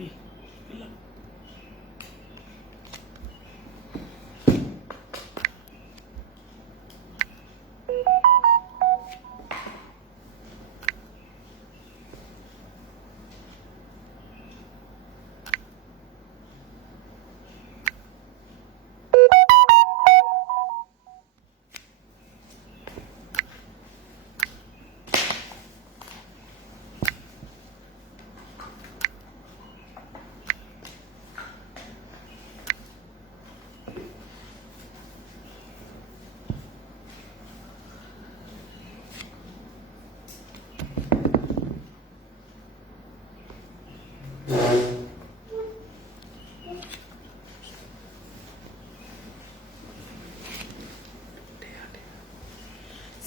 Ih, gelap.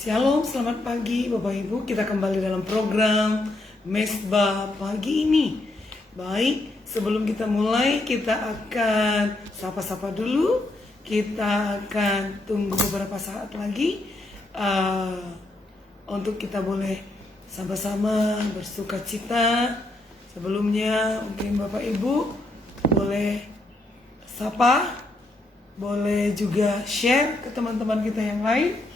Shalom, selamat pagi Bapak Ibu. Kita kembali dalam program Mesbah pagi ini. Baik, sebelum kita mulai, kita akan sapa-sapa dulu. Kita akan tunggu beberapa saat lagi untuk kita boleh sama-sama bersuka cita. Sebelumnya mungkin Bapak Ibu boleh sapa, boleh juga share ke teman-teman kita yang lain.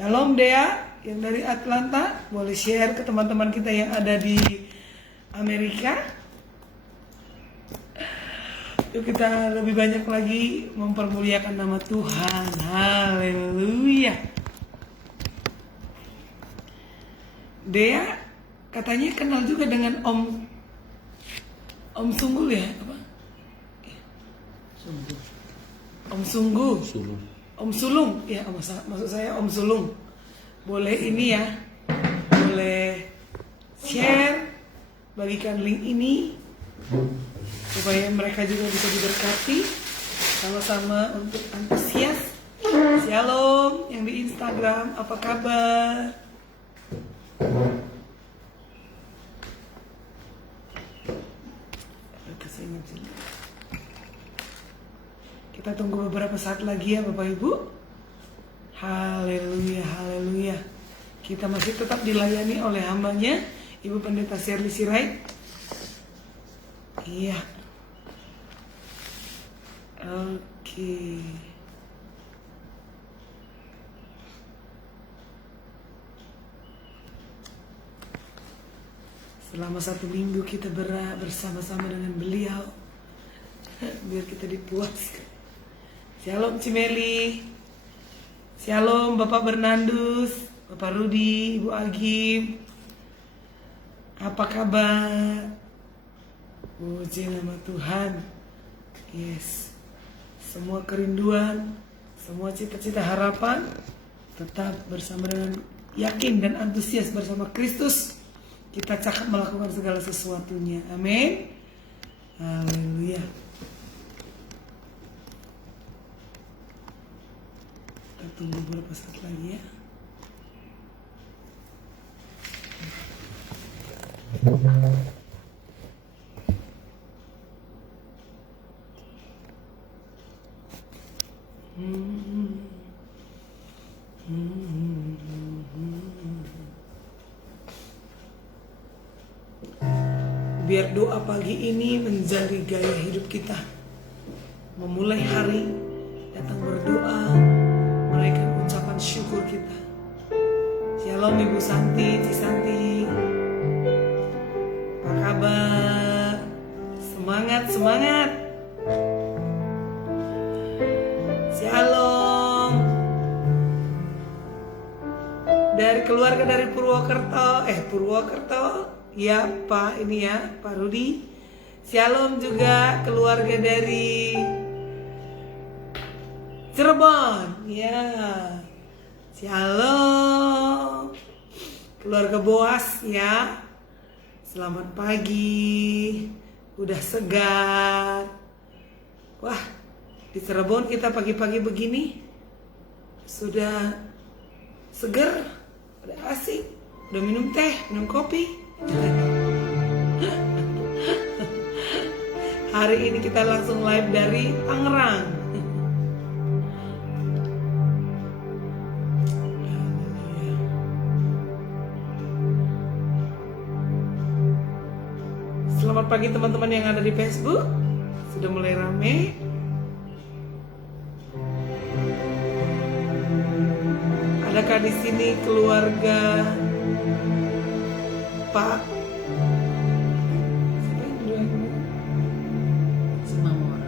Shalom Dea yang dari Atlanta, boleh share ke teman-teman kita yang ada di Amerika. Yuk kita lebih banyak lagi mempermuliakan nama Tuhan. Haleluya. Dea katanya kenal juga dengan Om Sunggul ya, apa? Om Sungguh. Om Sulung, ya maksud saya Om Sulung. Boleh ini ya, boleh share, bagikan link ini supaya mereka juga bisa diberkati. Sama-sama untuk antusias. Shalom yang di Instagram, apa kabar? Kita tunggu beberapa saat lagi ya Bapak Ibu. Haleluya, haleluya. Kita masih tetap dilayani oleh hambanya Ibu Pendeta Shirley Sirait. Iya. Oke. Selama 1 minggu kita bersama-sama dengan beliau, biar kita dipuaskan. Shalom Cimeli. Shalom Bapak Bernandus, Bapak Rudi, Ibu Agim. Apa kabar? Puji nama Tuhan. Yes. Semua kerinduan, semua cita-cita harapan tetap bersama dengan yakin dan antusias bersama Kristus. Kita cakap melakukan segala sesuatunya. Amin. Haleluya. Kita tunggu beberapa saat lagi ya. Biar doa pagi ini menjadi gaya hidup kita. Memulai hari, datang berdoa, menaikkan ucapan syukur kita. Shalom Ibu Santi, Cisanti. Apa kabar? Semangat, semangat. Shalom. Dari keluarga dari Purwokerto. Ya Pak, ini ya Pak Rudi. Shalom juga keluarga dari Cirebon. Ya. Shalom keluarga Boas ya. Selamat pagi. Udah segar. Wah, di Cirebon kita pagi-pagi begini sudah segar, udah asik, udah minum teh, minum kopi. Hari ini kita langsung live dari Tangerang. Selamat pagi teman-teman yang ada di Facebook. Sudah mulai rame. Adakah di sini keluarga Pak Simamora?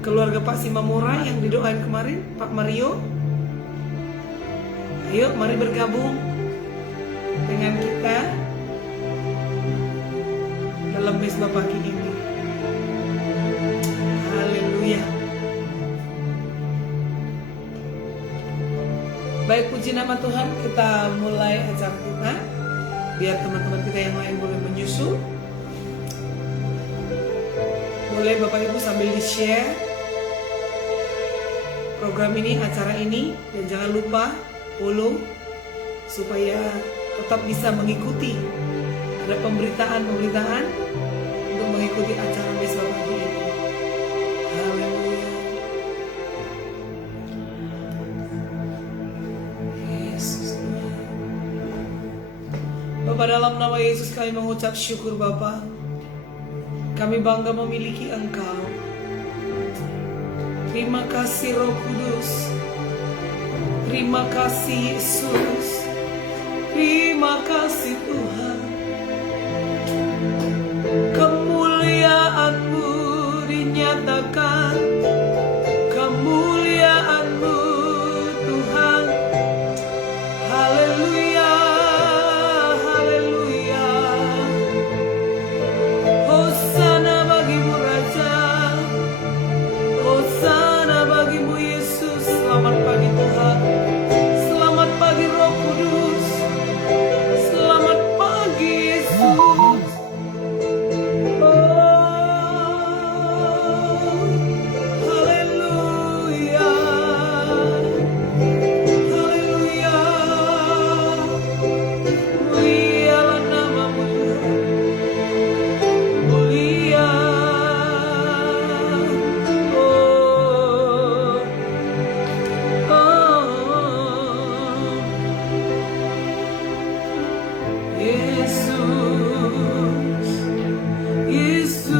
Keluarga Pak Simamora yang didoain kemarin, Pak Mario? Ayo mari bergabung dengan kita dalam Mesbah pagi ini. Haleluya. Baik, puji nama Tuhan, kita mulai acara kita. Biar teman-teman kita yang lain boleh menyusul. Boleh Bapak Ibu sambil di-share program ini, acara ini. Dan jangan lupa follow supaya tetap bisa mengikuti. Ada pemberitaan untuk mengikuti acara Mesbah pagi ini. Haleluya. Yesus. Bapak, dalam nama Yesus kami mengucap syukur Bapak. Kami bangga memiliki Engkau. Terima kasih Roh Kudus. Terima kasih Yesus. Terima kasih Tuhan. Kemuliaan-Mu dinyatakan. Kemuliaan-Mu Tuhan. Haleluya. Haleluya. Hosana bagimu Raja. Hosana bagimu Yesus. Selamat pagi Tuhan. Selamat pagi Roh Kudus. Selamat pagi Yesus. Haleluya. Haleluya. Mulialah namamu Tuhan. Mulia. Yesus, Yesus,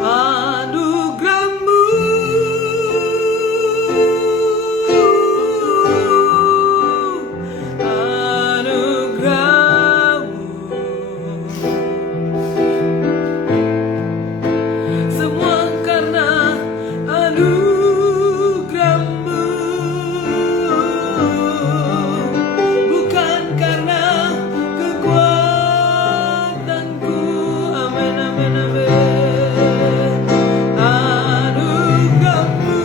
anugerah-Mu, anugerah-Mu, semua karena anugerah-Mu, bukan karena kekuatanku. Amin, amin, amin. Anugerah-Mu,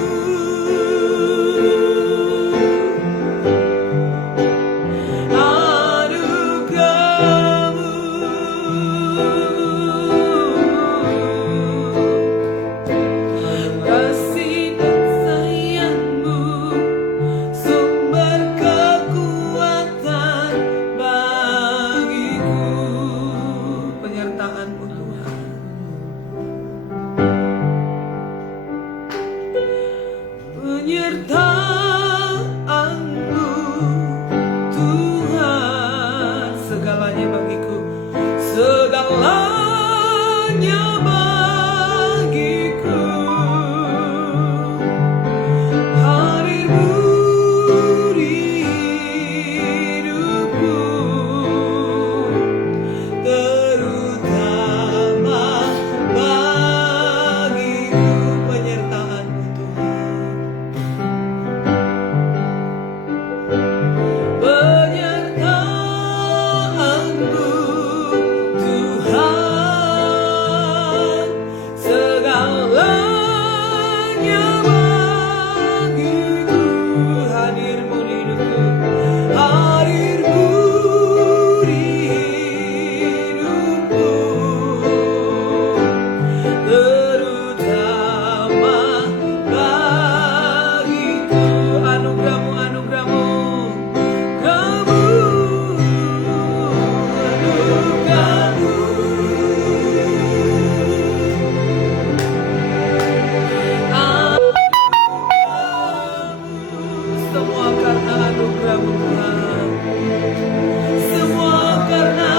anugerah-Mu, kasih dan sayang-Mu, sumber kekuatan bagiku. Penyertaan-Mu Tuhan. Penyertaan-Mu Tuhan, segalanya bagiku, segalanya bagiku. Hadir-Mu di hidupku, terutama bagiku. Penyertaan-Mu Tuhan. Semua karena anugerah-Mu Tuhan. Semua karena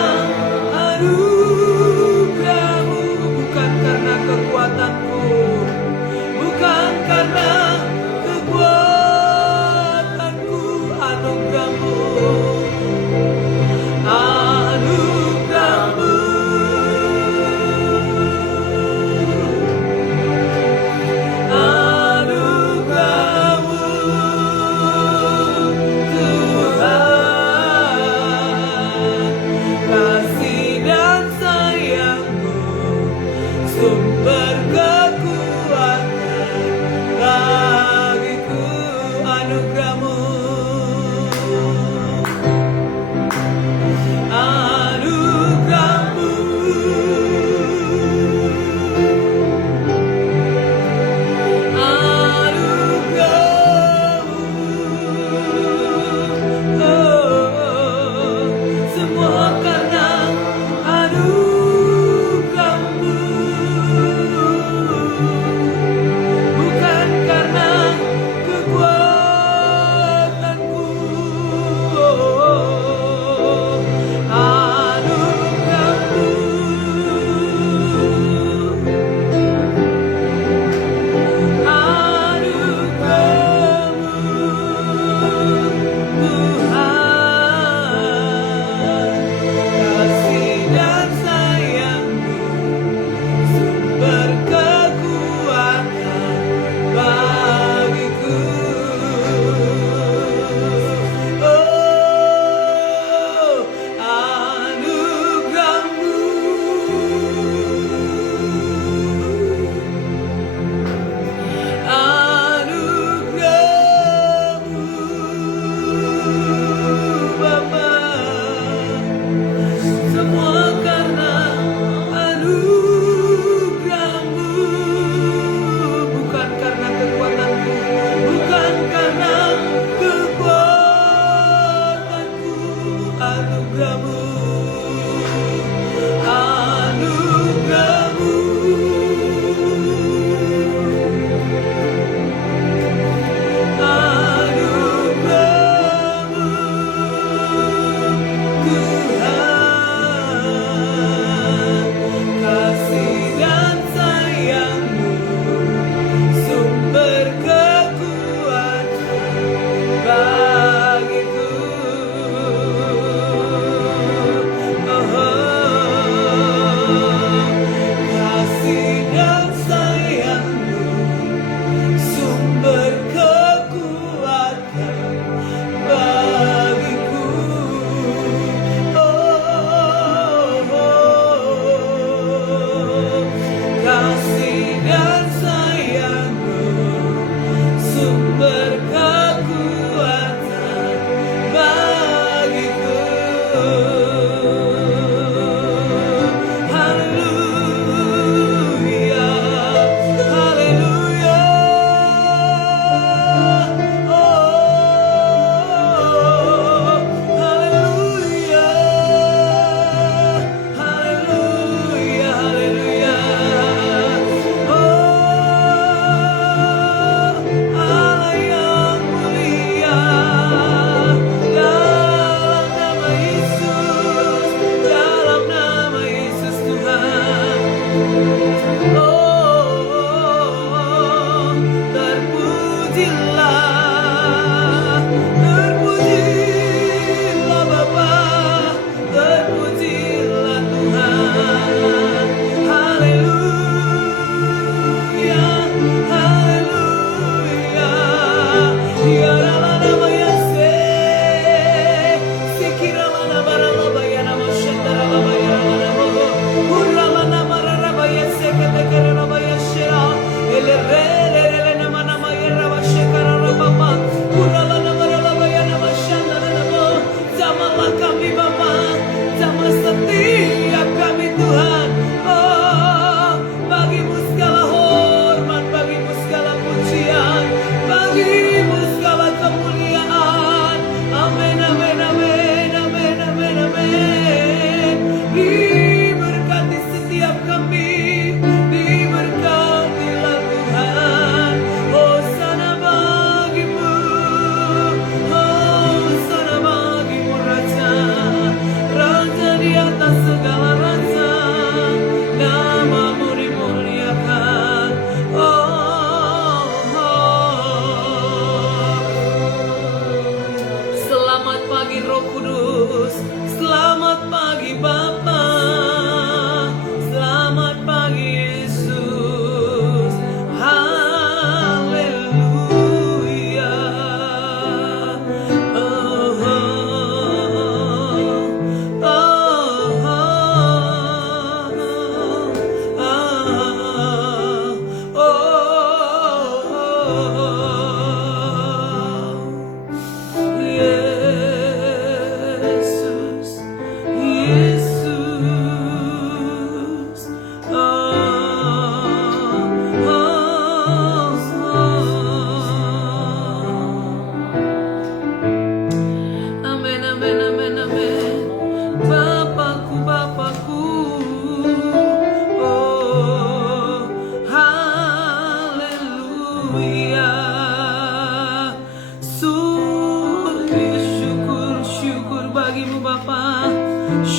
anugerah-Mu, bukan karena kekuatanku, bukan karena kekuatanku, anugerah-Mu, anugerah-Mu, anugerah-Mu Tuhan.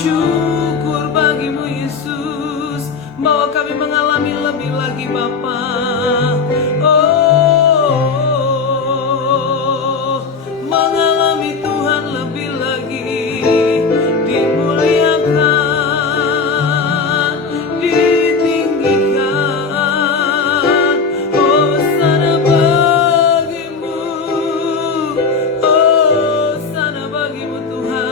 syukur bagimu Yesus, bahwa kami mengalami lebih lagi Bapa. Mengalami Tuhan lebih lagi, dimuliakan, ditinggikan. Hosana bagimu, hosana bagimu Tuhan.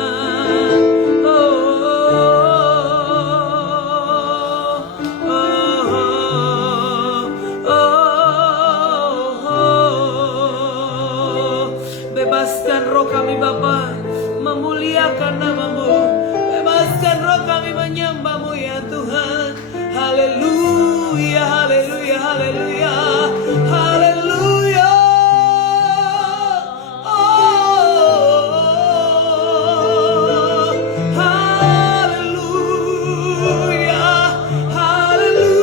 Bebaskan roh kami Bapa, memuliakan namamu. Bebaskan roh kami menyembahmu ya Tuhan. Haleluya, haleluya, haleluya, haleluya. Haleluya, haleluya.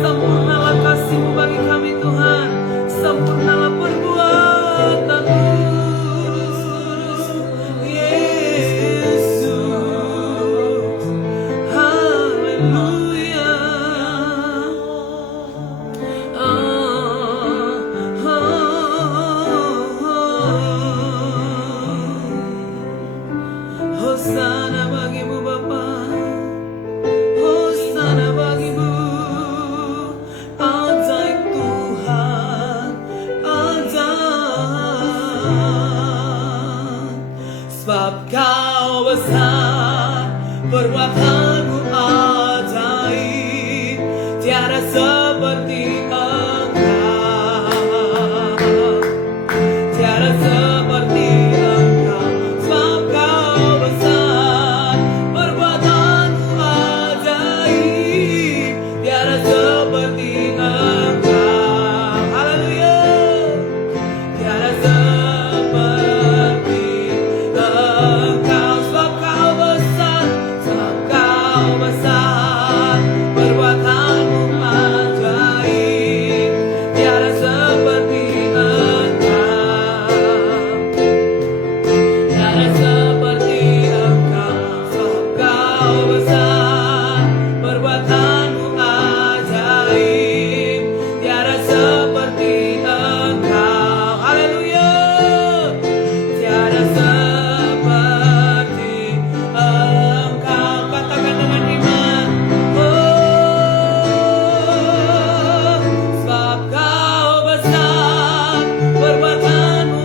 Sempurnalah kasih-Mu bagi kami Tuhan, sempurnalah perbuatan-Mu Yesus. Haleluya. Hosana bagimu Bapa, hosana bagimu. Ajaib Tuhan, ajaib. Sebab Kau besar, perbuatan-Mu ajaib, tiada seperti Engkau, tiada seperti Engkau. Sebab Kau besar, perbuatan-Mu ajaib, tiada seperti Engkau. Haleluya. Tiada seperti Engkau. Sebab Kau besar, sebab Kau besar, perbuatan-Mu ajaib, tiada seperti Engkau, tiada seperti Engkau. Sebab Kau besar, perbuatan-Mu ajaib, tiada seperti Engkau. Haleluya. Tiada seperti Engkau. Katakan dengan iman. Sebab Kau besar, perbuatan-Mu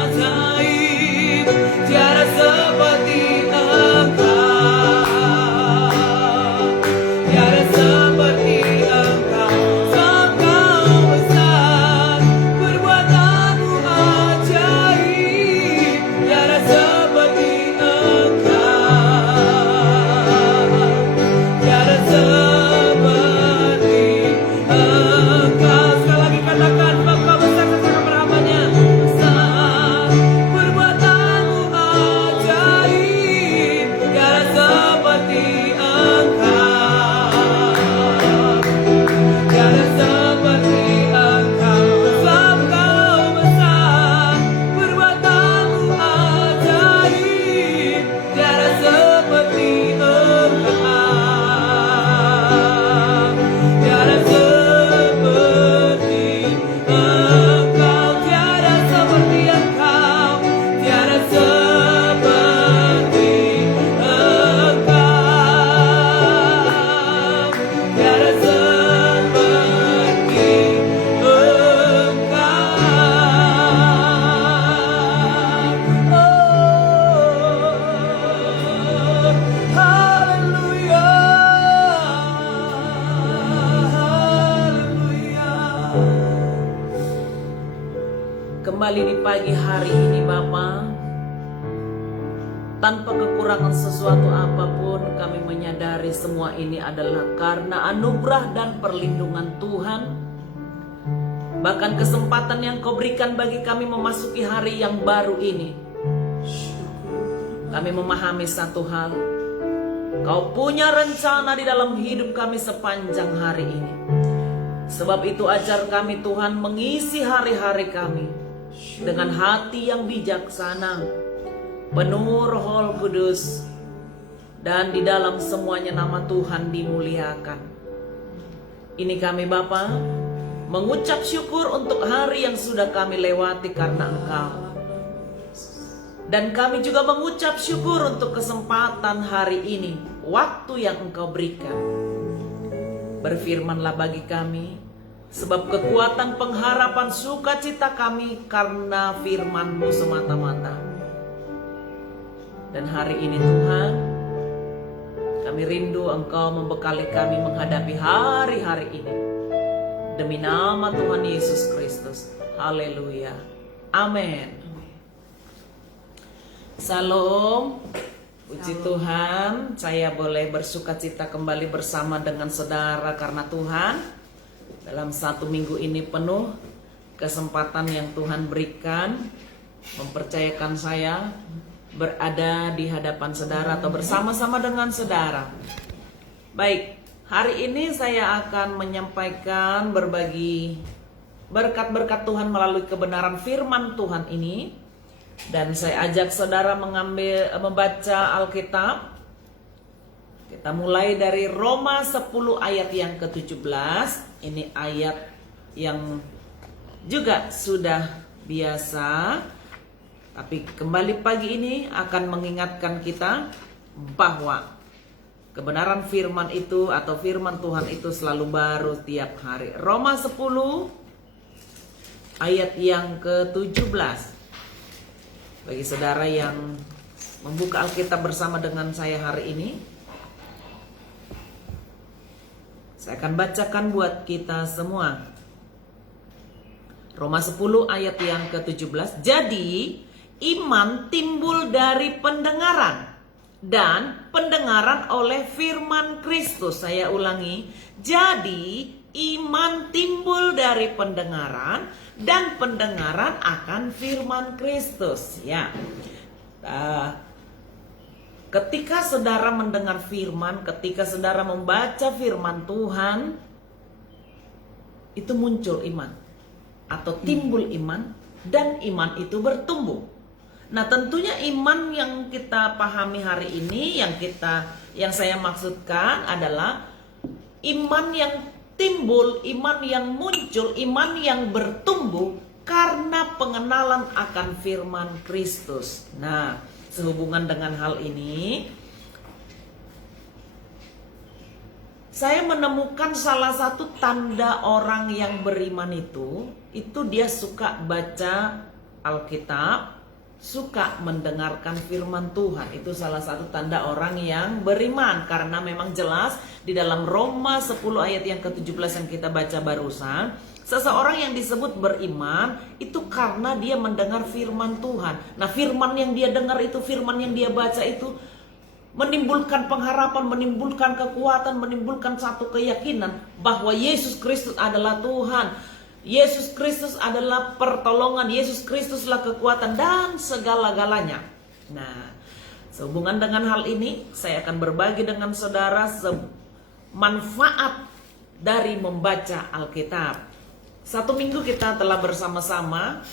ajaib, tiada seperti Engkau, tiada seperti Engkau. Sebab Kau besar, perbuatan-Mu ajaib, tiada seperti Engkau, tiada seperti Engkau. Sekali lagi katakan, sebab Kau besar segala perhamanya. Besar, perbuatan-Mu ajaib, tiada seperti Engkau, tiada seperti Engkau. Sebab Kau besar, perbuatan-Mu ajaib, tiada seperti Engkau, tiada seperti Engkau, tiada seperti Engkau, tiada seperti Engkau, tiada seperti Engkau. Haleluya, haleluya. Kembali di pagi hari ini Bapa, tanpa kekurangan sesuatu apapun. Kami menyadari semua ini adalah karena anugerah dan perlindungan Tuhan. Bahkan kesempatan yang Kau berikan bagi kami memasuki hari yang baru ini. Kami memahami satu hal, Kau punya rencana di dalam hidup kami sepanjang hari ini. Sebab itu ajar kami Tuhan mengisi hari-hari kami dengan hati yang bijaksana, penuh Roh Kudus, dan di dalam semuanya nama Tuhan dimuliakan. Ini kami Bapa mengucap syukur untuk hari yang sudah kami lewati karena Engkau. Dan kami juga mengucap syukur untuk kesempatan hari ini, waktu yang Engkau berikan. Berfirmanlah bagi kami, sebab kekuatan pengharapan sukacita kami karena firman-Mu semata-mata. Dan hari ini Tuhan, kami rindu Engkau membekali kami menghadapi hari-hari ini. Demi nama Tuhan Yesus Kristus. Haleluya. Amin. Salam. Puji Tuhan, saya boleh bersukacita kembali bersama dengan saudara karena Tuhan dalam 1 minggu ini penuh kesempatan yang Tuhan berikan mempercayakan saya berada di hadapan saudara atau bersama-sama dengan saudara. Baik, hari ini saya akan menyampaikan berbagi berkat-berkat Tuhan melalui kebenaran firman Tuhan ini. Dan saya ajak saudara membaca Alkitab. Kita mulai dari Roma 10 ayat yang ke-17. Ini ayat yang juga sudah biasa, tapi kembali pagi ini akan mengingatkan kita bahwa kebenaran firman itu atau firman Tuhan itu selalu baru tiap hari. Roma 10 ayat yang ke-17. Bagi saudara yang membuka Alkitab bersama dengan saya hari ini, saya akan bacakan buat kita semua. Roma 10 ayat yang ke-17. Jadi iman timbul dari pendengaran, dan pendengaran oleh firman Kristus. Saya ulangi. Jadi iman timbul dari pendengaran, dan pendengaran akan firman Kristus. Ya, ketika saudara mendengar firman, ketika saudara membaca firman Tuhan, itu muncul iman atau timbul iman, dan iman itu bertumbuh. Nah, tentunya iman yang kita pahami hari ini, yang saya maksudkan adalah iman yang timbul, iman yang muncul, iman yang bertumbuh karena pengenalan akan firman Kristus. Nah, sehubungan dengan hal ini, saya menemukan salah satu tanda orang yang beriman itu dia suka baca Alkitab, suka mendengarkan firman Tuhan. Itu salah satu tanda orang yang beriman, karena memang jelas di dalam Roma 10 ayat yang ke-17 yang kita baca barusan, seseorang yang disebut beriman itu karena dia mendengar firman Tuhan. Nah, firman yang dia dengar itu, firman yang dia baca itu menimbulkan pengharapan, menimbulkan kekuatan, menimbulkan satu keyakinan bahwa Yesus Kristus adalah Tuhan. Yesus Kristus adalah pertolongan, Yesus Kristuslah kekuatan dan segala-galanya. Nah, sehubungan dengan hal ini, saya akan berbagi dengan saudara manfaat dari membaca Alkitab. 1 minggu kita telah bersama-sama.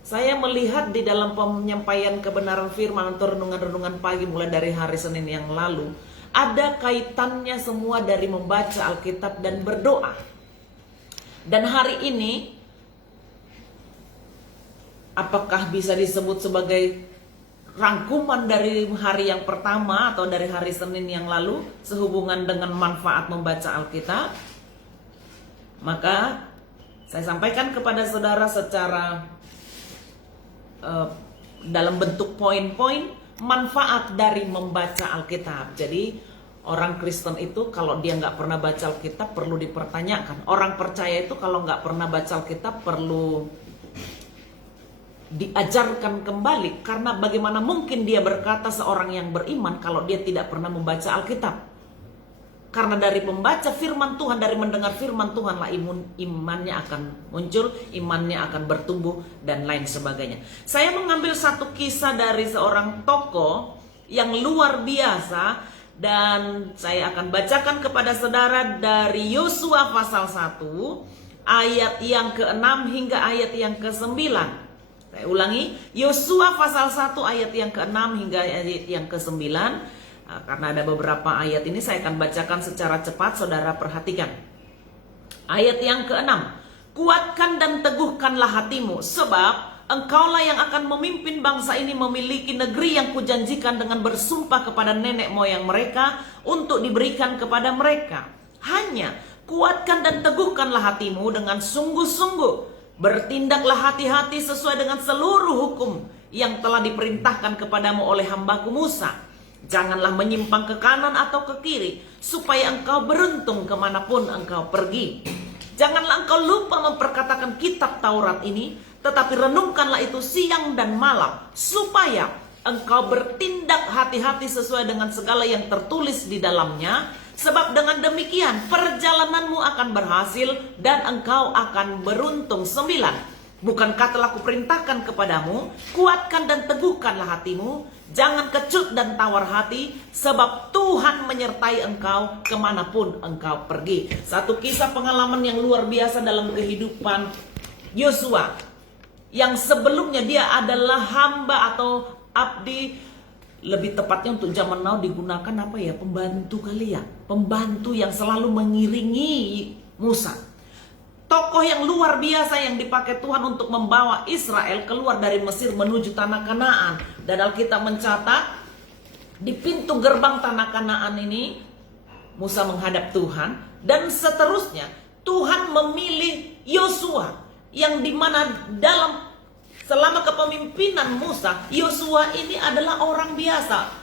Saya melihat di dalam penyampaian kebenaran firman atau renungan-renungan pagi mulai dari hari Senin yang lalu, ada kaitannya semua dari membaca Alkitab dan berdoa. Dan hari ini, apakah bisa disebut sebagai rangkuman dari hari yang pertama atau dari hari Senin yang lalu sehubungan dengan manfaat membaca Alkitab? Maka saya sampaikan kepada saudara secara dalam bentuk poin-poin manfaat dari membaca Alkitab. Jadi orang Kristen itu kalau dia nggak pernah baca Alkitab perlu dipertanyakan. Orang percaya itu kalau nggak pernah baca Alkitab perlu diajarkan kembali. Karena bagaimana mungkin dia berkata seorang yang beriman kalau dia tidak pernah membaca Alkitab. Karena dari membaca firman Tuhan, dari mendengar firman Tuhan lah imannya akan muncul, imannya akan bertumbuh, dan lain sebagainya. Saya mengambil satu kisah dari seorang tokoh yang luar biasa, dan saya akan bacakan kepada saudara dari Yosua pasal 1, ayat yang ke-6 hingga ayat yang ke-9. Saya ulangi, Yosua pasal 1 ayat yang ke-6 hingga ayat yang ke-9. Karena ada beberapa ayat ini saya akan bacakan secara cepat, saudara perhatikan. Ayat yang ke-6. Kuatkan dan teguhkanlah hatimu, sebab engkaulah yang akan memimpin bangsa ini memiliki negeri yang kujanjikan dengan bersumpah kepada nenek moyang mereka untuk diberikan kepada mereka. Hanya kuatkan dan teguhkanlah hatimu dengan sungguh-sungguh. Bertindaklah hati-hati sesuai dengan seluruh hukum yang telah diperintahkan kepadamu oleh hambaku Musa. Janganlah menyimpang ke kanan atau ke kiri, supaya engkau beruntung kemanapun engkau pergi. Janganlah engkau lupa memperkatakan kitab Taurat ini, tetapi renungkanlah itu siang dan malam, supaya engkau bertindak hati-hati sesuai dengan segala yang tertulis di dalamnya. Sebab dengan demikian perjalananmu akan berhasil dan engkau akan beruntung. 9. Bukankah telah kuperintahkan kepadamu, kuatkan dan teguhkanlah hatimu, jangan kecut dan tawar hati, sebab Tuhan menyertai engkau kemanapun engkau pergi. Satu kisah pengalaman yang luar biasa dalam kehidupan Yosua, yang sebelumnya dia adalah hamba atau abdi, lebih tepatnya untuk zaman now digunakan apa ya, pembantu kali ya, pembantu yang selalu mengiringi Musa. Tokoh yang luar biasa yang dipakai Tuhan untuk membawa Israel keluar dari Mesir menuju tanah Kanaan. Dan Alkitab mencatat di pintu gerbang tanah Kanaan ini Musa menghadap Tuhan, dan seterusnya Tuhan memilih Yosua, yang dimana dalam selama kepemimpinan Musa, Yosua ini adalah orang biasa.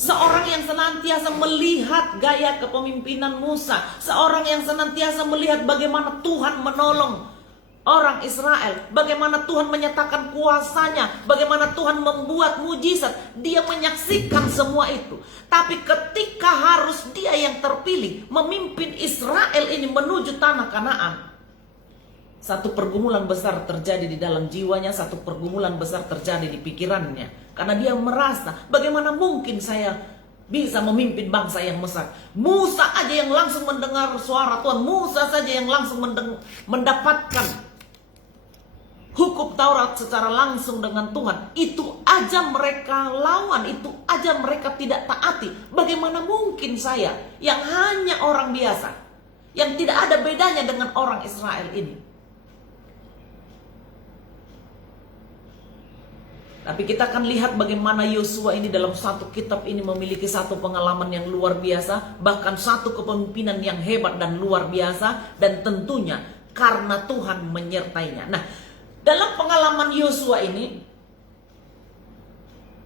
Seorang yang senantiasa melihat gaya kepemimpinan Musa. Seorang yang senantiasa melihat bagaimana Tuhan menolong orang Israel. Bagaimana Tuhan menyatakan kuasanya. Bagaimana Tuhan membuat mujizat. Dia menyaksikan semua itu. Tapi ketika harus dia yang terpilih memimpin Israel ini menuju tanah Kanaan, satu pergumulan besar terjadi di dalam jiwanya, satu pergumulan besar terjadi di pikirannya. Karena dia merasa, bagaimana mungkin saya bisa memimpin bangsa yang besar. Musa aja yang langsung mendengar suara Tuhan, Musa saja yang langsung mendapatkan hukum Taurat secara langsung dengan Tuhan. Itu aja mereka lawan, itu aja mereka tidak taati. Bagaimana mungkin saya yang hanya orang biasa, yang tidak ada bedanya dengan orang Israel ini. Tapi kita akan lihat bagaimana Yosua ini dalam satu kitab ini memiliki satu pengalaman yang luar biasa, bahkan satu kepemimpinan yang hebat dan luar biasa, dan tentunya karena Tuhan menyertainya. Nah, dalam pengalaman Yosua ini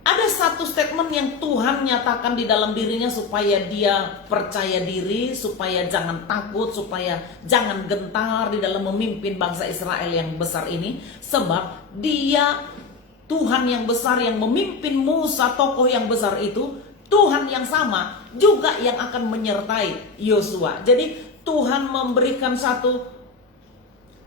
ada satu statement yang Tuhan nyatakan di dalam dirinya supaya dia percaya diri, supaya jangan takut, supaya jangan gentar di dalam memimpin bangsa Israel yang besar ini, sebab dia Tuhan yang besar yang memimpin Musa, tokoh yang besar itu, Tuhan yang sama juga yang akan menyertai Yosua. Jadi Tuhan memberikan satu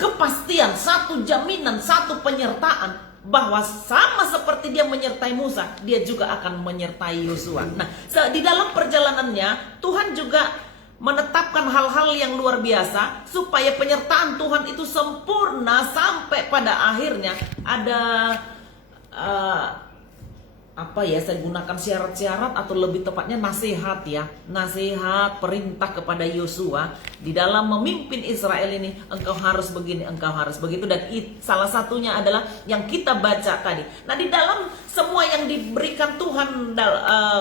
kepastian, satu jaminan, satu penyertaan bahwa sama seperti dia menyertai Musa, dia juga akan menyertai Yosua. Nah, di dalam perjalanannya Tuhan juga menetapkan hal-hal yang luar biasa supaya penyertaan Tuhan itu sempurna sampai pada akhirnya ada saya gunakan syarat-syarat atau lebih tepatnya nasihat ya, nasihat perintah kepada Yosua di dalam memimpin Israel ini. Engkau harus begini, engkau harus begitu, dan salah satunya adalah yang kita baca tadi. Nah, di dalam semua yang diberikan Tuhan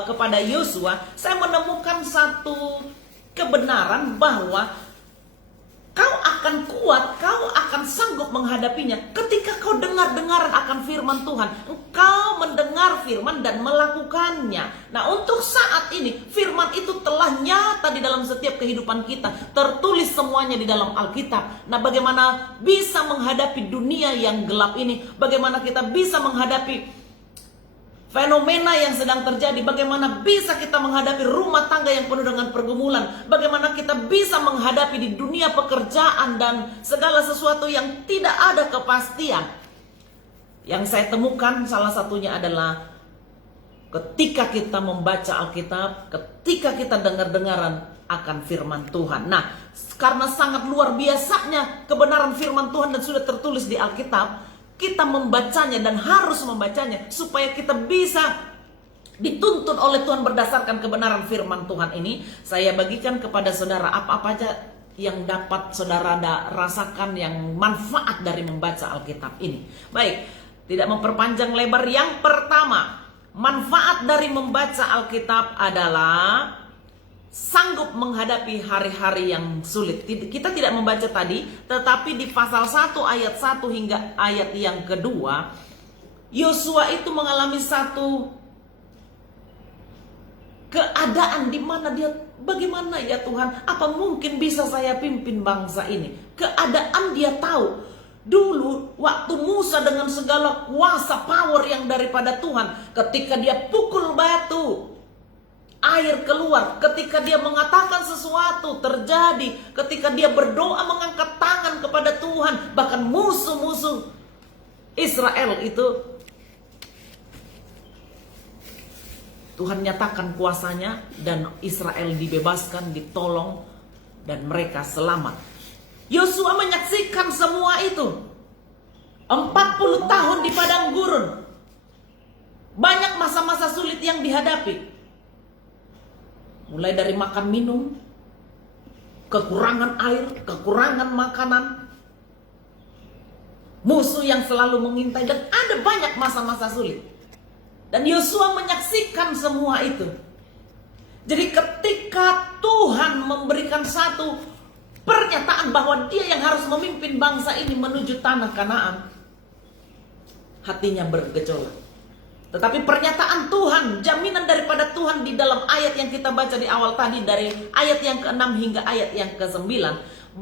kepada Yosua, saya menemukan satu kebenaran bahwa kau akan kuat, kau akan sanggup menghadapinya ketika kau dengar-dengaran akan firman Tuhan. Engkau mendengar firman dan melakukannya. Nah, untuk saat ini firman itu telah nyata di dalam setiap kehidupan kita, tertulis semuanya di dalam Alkitab. Nah, bagaimana bisa menghadapi dunia yang gelap ini? Bagaimana kita bisa menghadapi fenomena yang sedang terjadi? Bagaimana bisa kita menghadapi rumah tangga yang penuh dengan pergumulan? Bagaimana kita bisa menghadapi di dunia pekerjaan dan segala sesuatu yang tidak ada kepastian? Yang saya temukan salah satunya adalah ketika kita membaca Alkitab, ketika kita dengar-dengaran akan firman Tuhan. Nah, karena sangat luar biasanya kebenaran firman Tuhan dan sudah tertulis di Alkitab, kita membacanya dan harus membacanya supaya kita bisa dituntun oleh Tuhan berdasarkan kebenaran firman Tuhan ini. Saya bagikan kepada saudara apa-apa aja yang dapat saudara rasakan yang manfaat dari membaca Alkitab ini. Baik, tidak memperpanjang lebar, yang pertama, manfaat dari membaca Alkitab adalah sanggup menghadapi hari-hari yang sulit. Kita tidak membaca tadi, tetapi di pasal 1 ayat 1 hingga ayat yang kedua, Yosua itu mengalami satu keadaan di mana dia, bagaimana ya Tuhan, apa mungkin bisa saya pimpin bangsa ini? Keadaan dia tahu. Dulu waktu Musa dengan segala kuasa power yang daripada Tuhan, ketika dia pukul batu, air keluar, ketika dia mengatakan sesuatu terjadi, ketika dia berdoa mengangkat tangan kepada Tuhan, bahkan musuh-musuh Israel itu Tuhan nyatakan kuasanya dan Israel dibebaskan, ditolong, dan mereka selamat. Yosua menyaksikan semua itu. 40 tahun di padang gurun. Banyak masa-masa sulit yang dihadapi. Mulai dari makan minum, kekurangan air, kekurangan makanan, musuh yang selalu mengintai, dan ada banyak masa-masa sulit. Dan Yosua menyaksikan semua itu. Jadi ketika Tuhan memberikan satu pernyataan bahwa dia yang harus memimpin bangsa ini menuju tanah Kanaan, hatinya bergejolak. Tetapi pernyataan Tuhan, jaminan daripada Tuhan di dalam ayat yang kita baca di awal tadi, dari ayat yang ke-6 hingga ayat yang ke-9,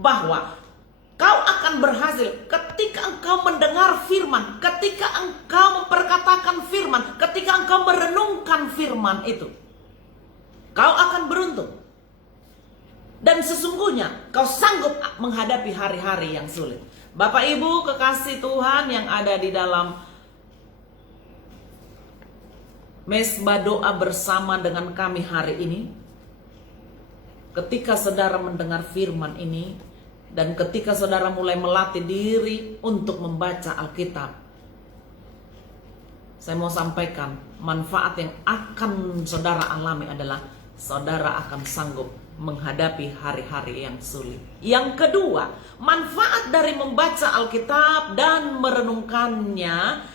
bahwa kau akan berhasil ketika engkau mendengar firman, ketika engkau memperkatakan firman, ketika engkau merenungkan firman itu. Kau akan beruntung. Dan sesungguhnya kau sanggup menghadapi hari-hari yang sulit. Bapak Ibu kekasih Tuhan yang ada di dalam mesbah doa bersama dengan kami hari ini, ketika saudara mendengar firman ini, dan ketika saudara mulai melatih diri untuk membaca Alkitab, saya mau sampaikan manfaat yang akan saudara alami adalah saudara akan sanggup menghadapi hari-hari yang sulit. Yang kedua, manfaat dari membaca Alkitab dan merenungkannya,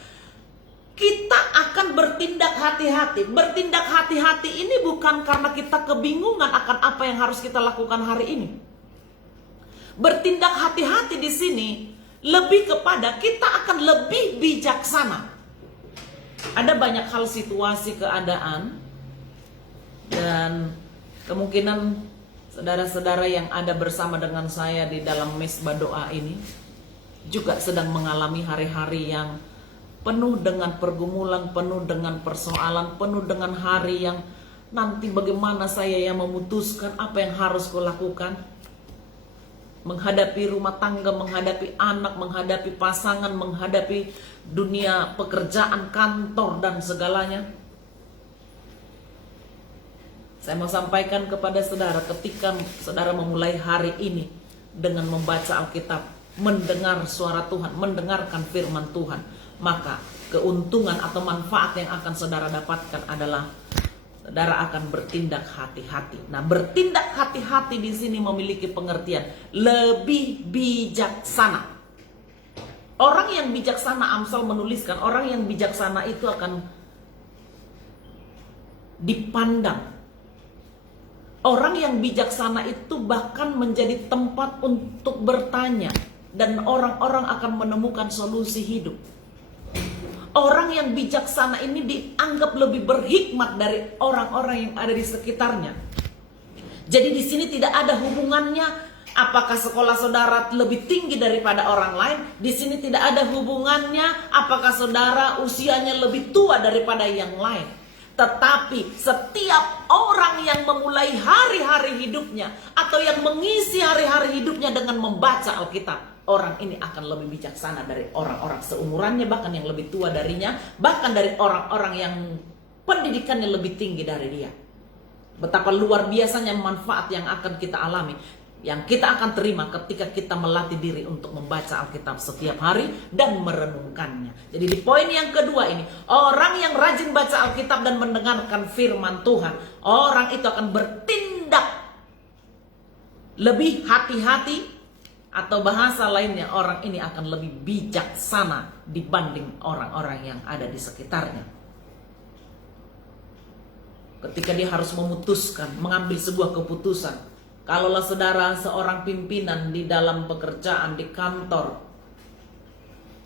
kita akan bertindak hati-hati. Bertindak hati-hati ini bukan karena kita kebingungan akan apa yang harus kita lakukan hari ini. Bertindak hati-hati di sini lebih kepada kita akan lebih bijaksana. Ada banyak hal, situasi, keadaan, dan kemungkinan saudara-saudara yang ada bersama dengan saya di dalam mesbah doa ini juga sedang mengalami hari-hari yang penuh dengan pergumulan, penuh dengan persoalan, penuh dengan hari yang nanti bagaimana saya yang memutuskan apa yang harus kulakukan. Menghadapi rumah tangga, menghadapi anak, menghadapi pasangan, menghadapi dunia pekerjaan, kantor, dan segalanya. Saya mau sampaikan kepada saudara, ketika saudara memulai hari ini dengan membaca Alkitab, mendengar suara Tuhan, mendengarkan firman Tuhan, maka keuntungan atau manfaat yang akan saudara dapatkan adalah saudara akan bertindak hati-hati. Nah, bertindak hati-hati di sini memiliki pengertian lebih bijaksana. Orang yang bijaksana, Amsal menuliskan, orang yang bijaksana itu akan dipandang. Orang yang bijaksana itu bahkan menjadi tempat untuk bertanya, dan orang-orang akan menemukan solusi hidup. Orang yang bijaksana ini dianggap lebih berhikmat dari orang-orang yang ada di sekitarnya. Jadi di sini tidak ada hubungannya apakah sekolah saudara lebih tinggi daripada orang lain. Di sini tidak ada hubungannya apakah saudara usianya lebih tua daripada yang lain. Tetapi setiap orang yang memulai hari-hari hidupnya atau yang mengisi hari-hari hidupnya dengan membaca Alkitab, orang ini akan lebih bijaksana dari orang-orang seumurannya, bahkan yang lebih tua darinya, bahkan dari orang-orang yang pendidikannya lebih tinggi dari dia. Betapa luar biasanya manfaat yang akan kita alami, yang kita akan terima ketika kita melatih diri untuk membaca Alkitab setiap hari dan merenungkannya. Jadi di poin yang kedua ini, orang yang rajin baca Alkitab dan mendengarkan firman Tuhan, orang itu akan bertindak lebih hati-hati, atau bahasa lainnya orang ini akan lebih bijaksana dibanding orang-orang yang ada di sekitarnya. Ketika dia harus memutuskan, mengambil sebuah keputusan. Kalaulah saudara seorang pimpinan di dalam pekerjaan di kantor,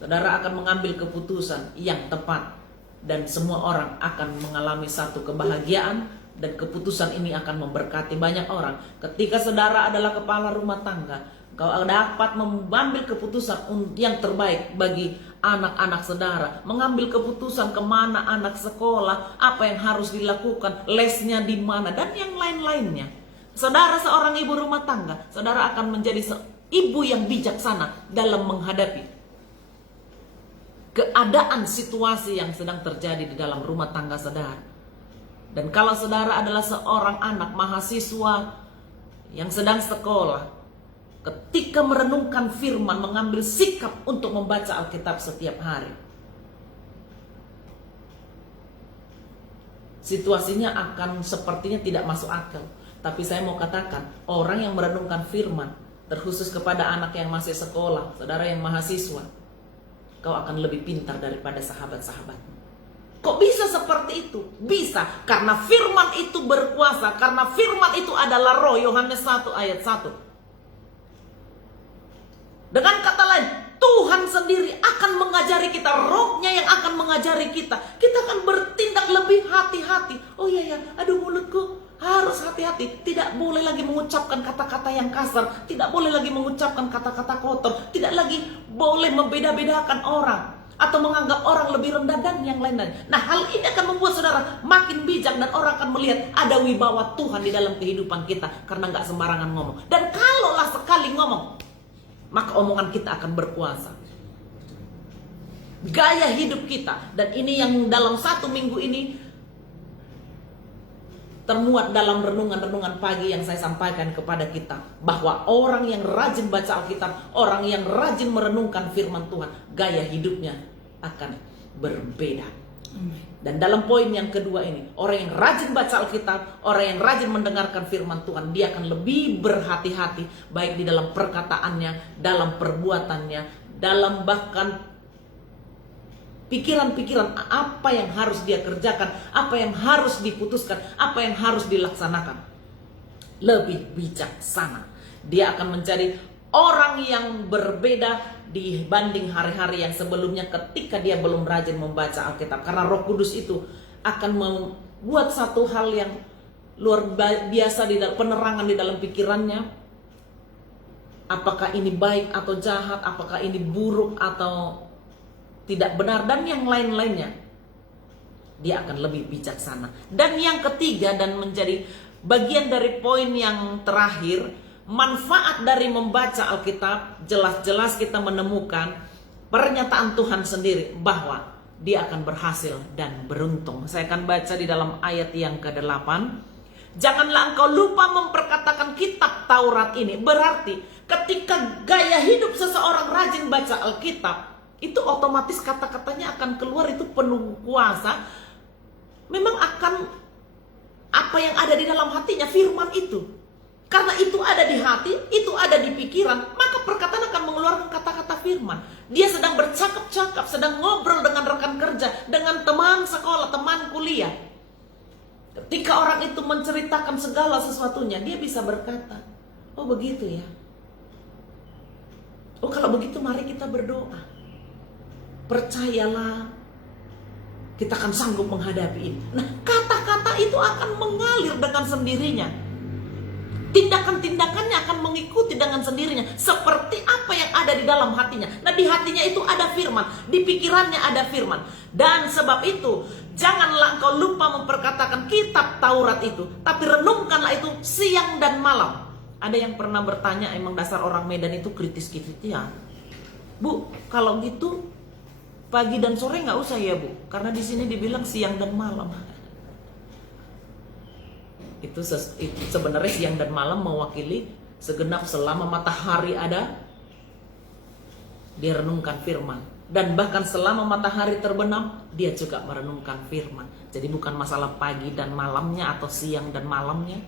saudara akan mengambil keputusan yang tepat dan semua orang akan mengalami satu kebahagiaan dan keputusan ini akan memberkati banyak orang. Ketika saudara adalah kepala rumah tangga, kau dapat mengambil keputusan yang terbaik bagi anak-anak saudara, mengambil keputusan kemana anak sekolah, apa yang harus dilakukan, lesnya di mana, dan yang lain-lainnya. Saudara seorang ibu rumah tangga, saudara akan menjadi ibu yang bijaksana dalam menghadapi keadaan situasi yang sedang terjadi di dalam rumah tangga saudara. Dan kalau saudara adalah seorang anak mahasiswa yang sedang sekolah, ketika merenungkan firman, mengambil sikap untuk membaca Alkitab setiap hari, situasinya akan sepertinya tidak masuk akal. Tapi saya mau katakan, orang yang merenungkan firman, terkhusus kepada anak yang masih sekolah, saudara yang mahasiswa, kau akan lebih pintar daripada sahabat-sahabatmu. Kok bisa seperti itu? Bisa, karena firman itu berkuasa, karena firman itu adalah roh. Yohanes 1 ayat 1. Dengan kata lain, Tuhan sendiri akan mengajari kita, rohnya yang akan mengajari kita. Kita akan bertindak lebih hati-hati. Oh iya ya, aduh mulutku harus hati-hati. Tidak boleh lagi mengucapkan kata-kata yang kasar, tidak boleh lagi mengucapkan kata-kata kotor, tidak lagi boleh membeda-bedakan orang atau menganggap orang lebih rendah dan yang lain-lain. Nah, hal ini akan membuat saudara makin bijak dan orang akan melihat ada wibawa Tuhan di dalam kehidupan kita karena nggak sembarangan ngomong. Dan kalaulah sekali ngomong, maka omongan kita akan berkuasa. Gaya hidup kita, dan ini yang dalam 1 minggu ini termuat dalam renungan-renungan pagi yang saya sampaikan kepada kita, bahwa orang yang rajin baca Alkitab, orang yang rajin merenungkan firman Tuhan, gaya hidupnya akan berbeda. Dan dalam poin yang kedua ini, orang yang rajin baca Alkitab, orang yang rajin mendengarkan firman Tuhan, dia akan lebih berhati-hati, baik di dalam perkataannya, dalam perbuatannya, dalam bahkan pikiran-pikiran apa yang harus dia kerjakan, apa yang harus diputuskan, apa yang harus dilaksanakan. Lebih bijaksana. Dia akan menjadi orang yang berbeda dibanding hari-hari yang sebelumnya ketika dia belum rajin membaca Alkitab. Karena Roh Kudus itu akan membuat satu hal yang luar biasa di dalam penerangan di dalam pikirannya. Apakah ini baik atau jahat, apakah ini buruk atau tidak benar, dan yang lain-lainnya. Dia akan lebih bijaksana. Dan yang ketiga, dan menjadi bagian dari poin yang terakhir, manfaat dari membaca Alkitab, jelas-jelas kita menemukan pernyataan Tuhan sendiri bahwa dia akan berhasil dan beruntung. Saya akan baca di dalam ayat yang ke-8. Janganlah engkau lupa memperkatakan kitab Taurat ini. Berarti ketika gaya hidup seseorang rajin baca Alkitab, itu otomatis kata-katanya akan keluar itu penuh kuasa. Memang akan apa yang ada di dalam hatinya, firman itu. Karena itu ada di hati, itu ada di pikiran, maka perkataan akan mengeluarkan kata-kata firman. Dia sedang bercakap-cakap, sedang ngobrol dengan rekan kerja, dengan teman sekolah, teman kuliah. Ketika orang itu menceritakan segala sesuatunya, dia bisa berkata, oh begitu ya. Oh kalau begitu mari kita berdoa. Percayalah kita akan sanggup menghadapi ini. Nah, kata-kata itu akan mengalir dengan sendirinya. Tindakan-tindakannya akan mengikuti dengan sendirinya. Seperti apa yang ada di dalam hatinya. Nah, di hatinya itu ada firman. Di pikirannya ada firman. Dan sebab itu, janganlah engkau lupa memperkatakan kitab Taurat itu. Tapi renungkanlah itu siang dan malam. Ada yang pernah bertanya, emang dasar orang Medan itu kritis-kritis ya? Bu, kalau gitu pagi dan sore nggak usah ya Bu. Karena di sini dibilang siang dan malam. Itu sebenarnya siang dan malam mewakili segenap selama matahari ada, dia renungkan firman. Dan bahkan selama matahari terbenam, dia juga merenungkan firman. Jadi bukan masalah pagi dan malamnya atau siang dan malamnya.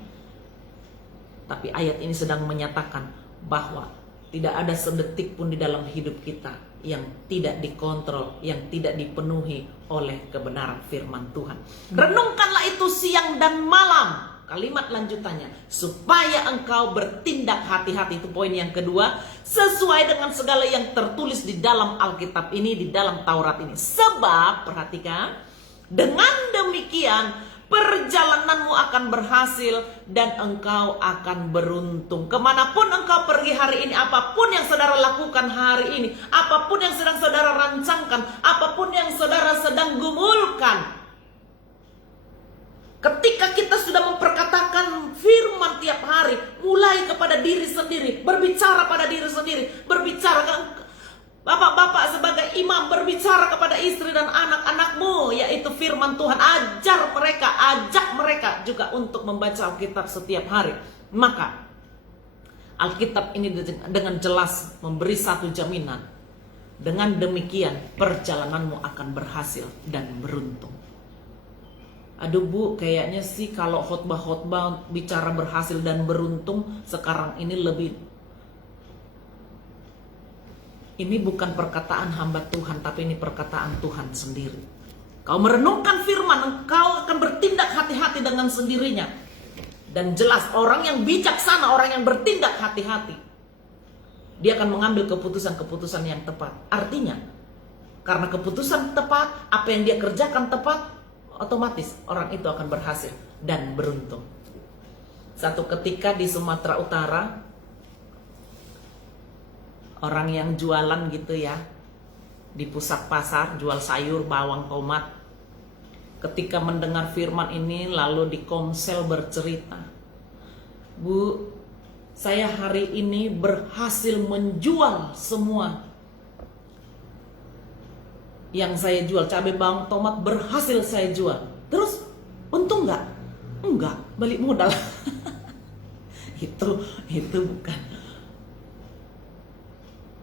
Tapi ayat ini sedang menyatakan bahwa tidak ada sedetik pun di dalam hidup kita yang tidak dikontrol, yang tidak dipenuhi oleh kebenaran firman Tuhan. Renungkanlah itu siang dan malam. Kalimat lanjutannya, supaya engkau bertindak hati-hati. Itu poin yang kedua, sesuai dengan segala yang tertulis di dalam Alkitab ini, di dalam Taurat ini. Sebab, perhatikan, dengan demikian perjalananmu akan berhasil dan engkau akan beruntung. Kemanapun engkau pergi hari ini, apapun yang saudara lakukan hari ini, apapun yang sedang saudara rancangkan, apapun yang saudara sedang gumulkan, ketika kita sudah memperkatakan firman tiap hari, mulai kepada diri sendiri, berbicara pada diri sendiri, berbicara bapak-bapak sebagai imam, berbicara kepada istri dan anak-anakmu, yaitu firman Tuhan. Ajar mereka, ajak mereka juga untuk membaca Alkitab setiap hari. Maka Alkitab ini dengan jelas memberi satu jaminan. Dengan demikian perjalananmu akan berhasil dan beruntung. Aduh Bu, kayaknya sih kalau khotbah-khotbah bicara berhasil dan beruntung sekarang ini lebih. Ini bukan perkataan hamba Tuhan, tapi ini perkataan Tuhan sendiri. Kau merenungkan firman, engkau akan bertindak hati-hati dengan sendirinya. Dan jelas orang yang bijaksana, orang yang bertindak hati-hati, dia akan mengambil keputusan-keputusan yang tepat. Artinya, karena keputusan tepat, apa yang dia kerjakan tepat, otomatis orang itu akan berhasil dan beruntung. Satu ketika di Sumatera Utara, orang yang jualan gitu ya, di pusat pasar, jual sayur, bawang, tomat, ketika mendengar firman ini lalu di komsel bercerita, Bu, saya hari ini berhasil menjual semua yang saya jual, cabai, bawang, tomat berhasil saya jual. Terus untung nggak? Enggak, balik modal. itu bukan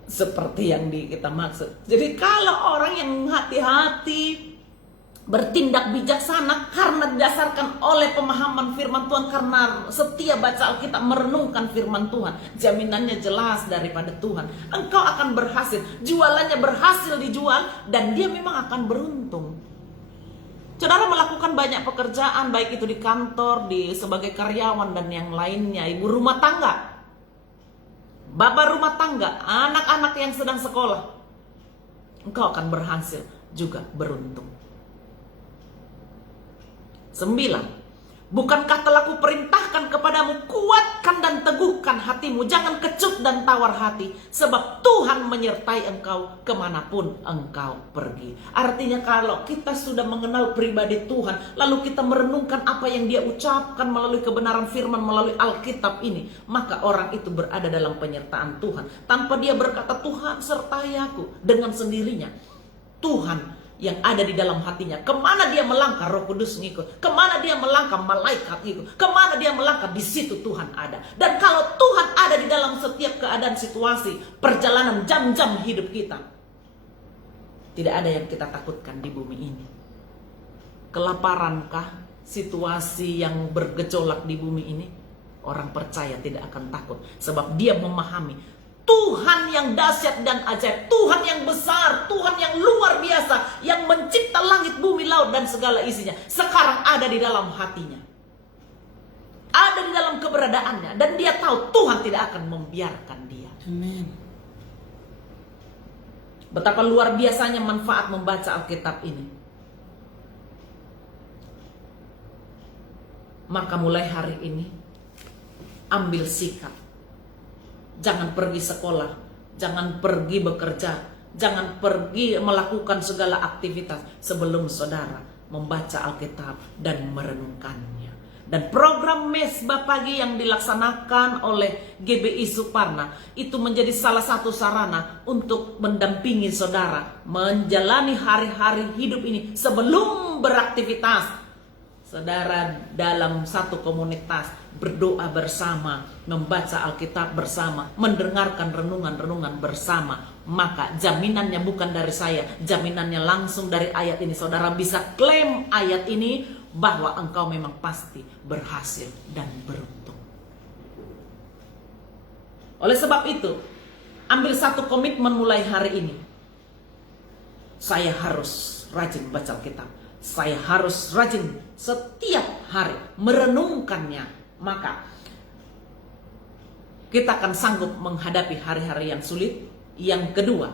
seperti yang kita maksud. Jadi kalau orang yang hati-hati, bertindak bijaksana karena didasarkan oleh pemahaman firman Tuhan, karena setia baca Alkitab, merenungkan firman Tuhan, jaminannya jelas daripada Tuhan. Engkau akan berhasil, jualannya berhasil dijual, dan dia memang akan beruntung. Saudara melakukan banyak pekerjaan, baik itu di kantor, sebagai karyawan dan yang lainnya, ibu rumah tangga, bapak rumah tangga, anak-anak yang sedang sekolah, engkau akan berhasil juga beruntung. 9. Bukankah telah kuperintahkan kepadamu, kuatkan dan teguhkan hatimu, jangan kecut dan tawar hati, sebab Tuhan menyertai engkau kemanapun engkau pergi. Artinya kalau kita sudah mengenal pribadi Tuhan, lalu kita merenungkan apa yang dia ucapkan melalui kebenaran firman, melalui Alkitab ini, maka orang itu berada dalam penyertaan Tuhan. Tanpa dia berkata, Tuhan sertai aku, dengan sendirinya Tuhan yang ada di dalam hatinya, kemana dia melangkah, Roh Kudus ngikut. Kemana dia melangkah, malaikat ngikut. Kemana dia melangkah, di situ Tuhan ada. Dan kalau Tuhan ada di dalam setiap keadaan, situasi, perjalanan, jam-jam hidup kita, tidak ada yang kita takutkan di bumi ini. Kelaparankah, situasi yang bergejolak di bumi ini? Orang percaya tidak akan takut, sebab dia memahami Tuhan yang dahsyat dan ajaib, Tuhan yang besar, Tuhan yang luar biasa, yang mencipta langit, bumi, laut, dan segala isinya, sekarang ada di dalam hatinya, ada di dalam keberadaannya, dan dia tahu Tuhan tidak akan membiarkan dia. Amin. Betapa luar biasanya manfaat membaca Alkitab ini. Maka mulai hari ini ambil sikap. Jangan pergi sekolah, jangan pergi bekerja, jangan pergi melakukan segala aktivitas sebelum saudara membaca Alkitab dan merenungkannya. Dan program Mesbah Pagi yang dilaksanakan oleh GBI Suparna itu menjadi salah satu sarana untuk mendampingi saudara menjalani hari-hari hidup ini sebelum beraktivitas. Saudara dalam satu komunitas berdoa bersama, membaca Alkitab bersama, mendengarkan renungan-renungan bersama. Maka jaminannya bukan dari saya, jaminannya langsung dari ayat ini. Saudara bisa klaim ayat ini bahwa engkau memang pasti berhasil dan beruntung. Oleh sebab itu, ambil satu komitmen mulai hari ini. Saya harus rajin baca Alkitab. Saya harus rajin setiap hari merenungkannya. Maka kita akan sanggup menghadapi hari-hari yang sulit. Yang kedua,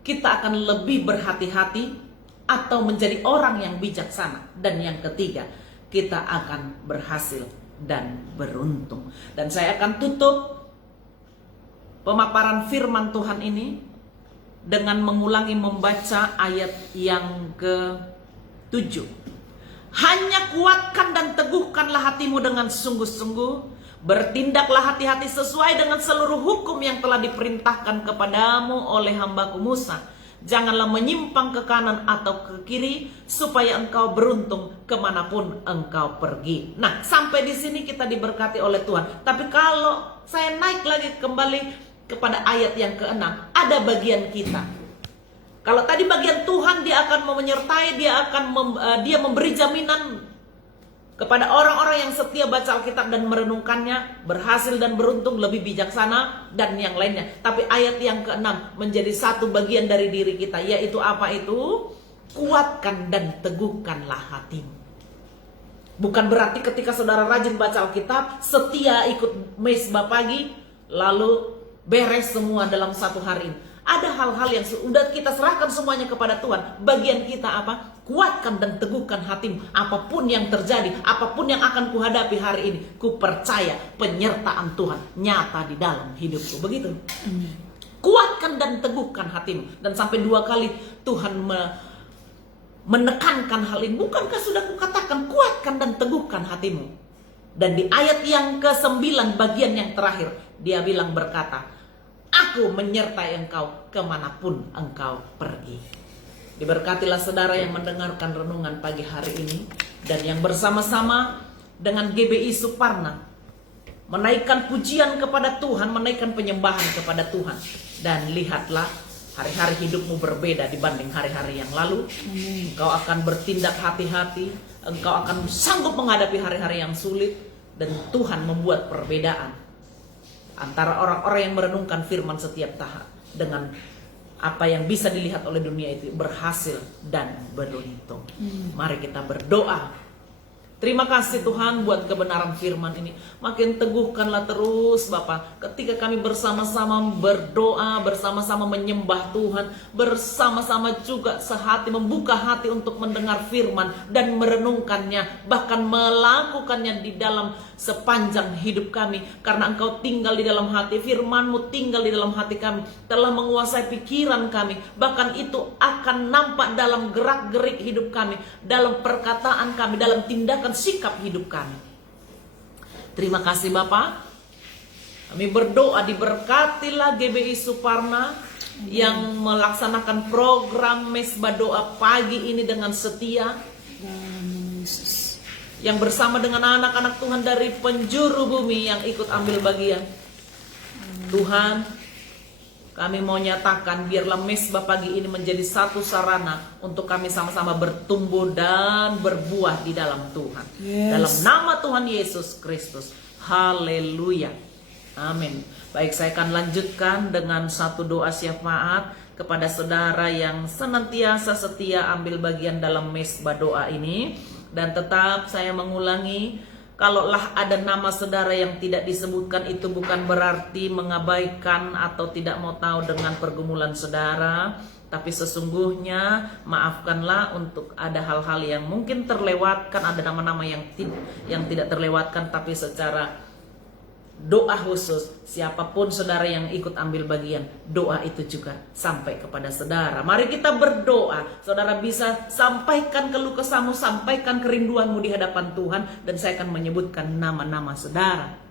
kita akan lebih berhati-hati atau menjadi orang yang bijaksana. Dan yang ketiga, kita akan berhasil dan beruntung. Dan saya akan tutup pemaparan firman Tuhan ini dengan mengulangi membaca ayat yang ke-7. Hanya kuatkan dan teguhkanlah hatimu dengan sungguh-sungguh. Bertindaklah hati-hati sesuai dengan seluruh hukum yang telah diperintahkan kepadamu oleh hambaku Musa. Janganlah menyimpang ke kanan atau ke kiri, supaya engkau beruntung kemanapun engkau pergi. Nah, sampai di sini kita diberkati oleh Tuhan. Tapi kalau saya naik lagi kembali kepada ayat yang ke-6, ada bagian kita. Kalau tadi bagian Tuhan, dia akan menyertai, dia memberi jaminan kepada orang-orang yang setia baca Alkitab dan merenungkannya, berhasil dan beruntung, lebih bijaksana, dan yang lainnya. Tapi ayat yang ke-6 menjadi satu bagian dari diri kita, yaitu apa itu? Kuatkan dan teguhkanlah hatimu. Bukan berarti ketika saudara rajin baca Alkitab, setia ikut Mesbah Pagi, lalu beres semua dalam satu hari ini. Ada hal-hal yang sudah kita serahkan semuanya kepada Tuhan. Bagian kita apa? Kuatkan dan teguhkan hatimu. Apapun yang terjadi, apapun yang akan kuhadapi hari ini, ku percaya penyertaan Tuhan nyata di dalam hidupku. Begitu. Kuatkan dan teguhkan hatimu. Dan sampai 2 kali Tuhan menekankan hal ini. Bukankah sudah kukatakan kuatkan dan teguhkan hatimu? Dan di ayat yang ke-9 bagian yang terakhir, dia bilang berkata, Aku menyertai engkau kemanapun engkau pergi. Diberkatilah saudara yang mendengarkan renungan pagi hari ini, dan yang bersama-sama dengan GBI Suparna menaikkan pujian kepada Tuhan, menaikkan penyembahan kepada Tuhan. Dan lihatlah, hari-hari hidupmu berbeda dibanding hari-hari yang lalu. Engkau akan bertindak hati-hati, engkau akan sanggup menghadapi hari-hari yang sulit, dan Tuhan membuat perbedaan antara orang-orang yang merenungkan firman setiap tahap dengan apa yang bisa dilihat oleh dunia itu berhasil dan beruntung. Mari kita berdoa. Terima kasih Tuhan buat kebenaran firman ini. Makin teguhkanlah terus Bapa. Ketika kami bersama-sama berdoa, bersama-sama menyembah Tuhan, bersama-sama juga sehati membuka hati untuk mendengar firman dan merenungkannya, bahkan melakukannya di dalam sepanjang hidup kami. Karena Engkau tinggal di dalam hati, firman-Mu tinggal di dalam hati kami, telah menguasai pikiran kami. Bahkan itu akan nampak dalam gerak-gerik hidup kami, dalam perkataan kami, dalam tindakan sikap hidup kami. Terima kasih Bapak. Kami berdoa diberkatilah GBI Suparna yang melaksanakan program Mesbah Doa Pagi ini dengan setia, yang bersama dengan anak-anak Tuhan dari penjuru bumi yang ikut ambil bagian. Tuhan, kami mau nyatakan biarlah Mesbah Pagi ini menjadi satu sarana untuk kami sama-sama bertumbuh dan berbuah di dalam Tuhan. Dalam nama Tuhan Yesus Kristus. Haleluya. Amin. Baik, saya akan lanjutkan dengan satu doa syafaat kepada saudara yang senantiasa setia ambil bagian dalam Mesbah Doa ini. Dan tetap saya mengulangi, kalaulah ada nama saudara yang tidak disebutkan, itu bukan berarti mengabaikan atau tidak mau tahu dengan pergumulan saudara. Tapi sesungguhnya maafkanlah untuk ada hal-hal yang mungkin terlewatkan, ada nama-nama yang tidak terlewatkan, tapi secara doa khusus, siapapun saudara yang ikut ambil bagian, doa itu juga sampai kepada saudara. Mari kita berdoa, saudara bisa sampaikan keluh kesahmu, sampaikan kerinduanmu di hadapan Tuhan, dan saya akan menyebutkan nama-nama saudara.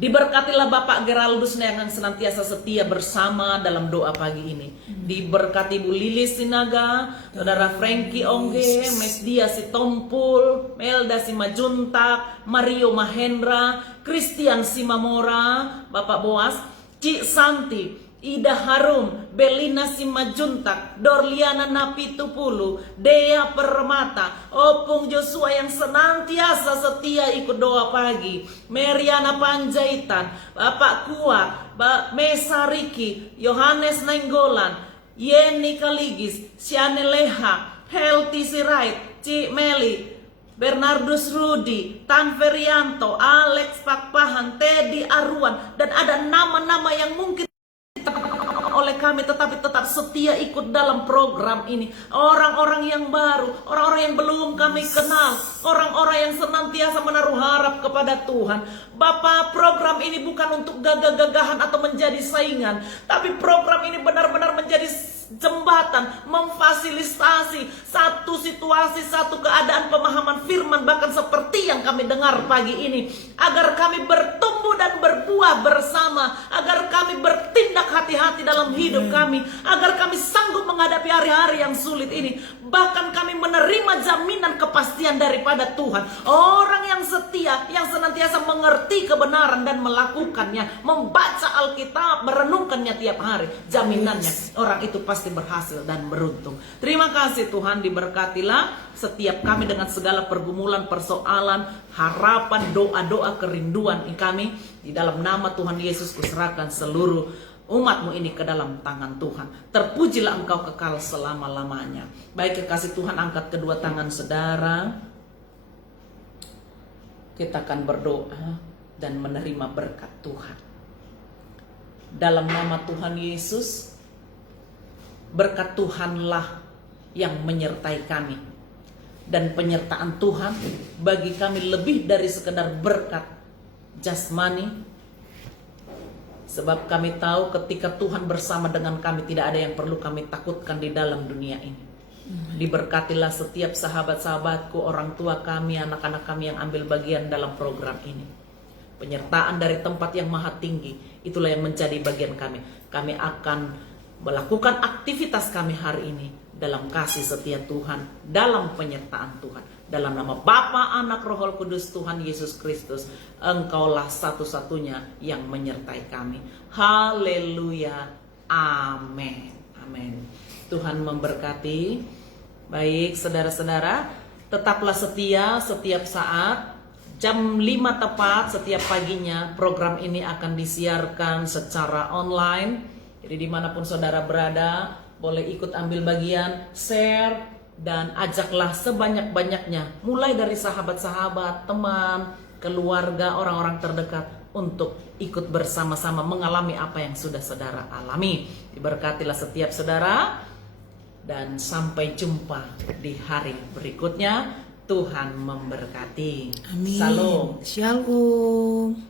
Diberkatilah Bapak Geraldus yang senantiasa setia bersama dalam doa pagi ini. Diberkati Bu Lilis Sinaga, Saudara Frankie Ongge, Mes Dia Sitompul, Melda Simajuntak, Mario Mahendra, Christian Simamora, Bapak Boas, Cik Santi, Ida Harum, Belina Simajuntak, Dorliana Napitupulu, Dea Permata, Opung Joshua yang senantiasa setia ikut doa pagi, Meriana Panjaitan, Bapak Kuat, Mesa Riki, Yohanes Nenggolan, Yeni Kaligis, Siane Leha, Healthy Sirait, Cik Meli, Bernardus Rudi, Tan Ferianto, Alex Pakpahan, Teddy Arwan, dan ada nama-nama yang mungkin oleh kami tetapi tetap setia ikut dalam program ini. Orang-orang yang baru, orang-orang yang belum kami kenal, orang-orang yang senantiasa menaruh harap kepada Tuhan. Bapak, program ini bukan untuk gagah-gagahan atau menjadi saingan, tapi program ini benar-benar menjadi jembatan, memfasilitasi satu situasi, satu keadaan pemahaman firman, bahkan seperti yang kami dengar pagi ini, agar kami bertumbuh dan berbuah bersama, agar kami bertindak hati-hati dalam hidup kami, agar kami sanggup menghadapi hari-hari yang sulit ini. Bahkan kami menerima jaminan kepastian daripada Tuhan. Orang yang setia, yang senantiasa mengerti kebenaran dan melakukannya, membaca Alkitab, merenungkannya tiap hari, jaminannya orang itu pasti berhasil dan beruntung. Terima kasih Tuhan, diberkatilah setiap kami dengan segala pergumulan, persoalan, harapan, doa-doa, kerinduan kami. Di dalam nama Tuhan Yesus kuserahkan seluruh umatmu ini ke dalam tangan Tuhan. Terpujilah engkau kekal selama-lamanya. Baik kekasih Tuhan, angkat kedua tangan saudara. Kita akan berdoa dan menerima berkat Tuhan. Dalam nama Tuhan Yesus, berkat Tuhanlah yang menyertai kami. Dan penyertaan Tuhan bagi kami lebih dari sekedar berkat jasmani. Sebab kami tahu ketika Tuhan bersama dengan kami, tidak ada yang perlu kami takutkan di dalam dunia ini. Diberkatilah setiap sahabat-sahabatku, orang tua kami, anak-anak kami yang ambil bagian dalam program ini. Penyertaan dari tempat yang maha tinggi, itulah yang menjadi bagian kami. Kami akan melakukan aktivitas kami hari ini dalam kasih setia Tuhan, dalam penyertaan Tuhan. Dalam nama Bapa, Anak, Roh Kudus, Tuhan Yesus Kristus, Engkaulah satu-satunya yang menyertai kami. Haleluya. Amin. Amin. Tuhan memberkati. Baik, saudara-saudara, tetaplah setia setiap saat. Jam 5 tepat setiap paginya program ini akan disiarkan secara online. Jadi dimanapun saudara berada, boleh ikut ambil bagian, share, dan ajaklah sebanyak-banyaknya, mulai dari sahabat-sahabat, teman, keluarga, orang-orang terdekat, untuk ikut bersama-sama mengalami apa yang sudah saudara alami. Diberkatilah setiap saudara, dan sampai jumpa di hari berikutnya. Tuhan memberkati. Amin. Shalom. Shalom.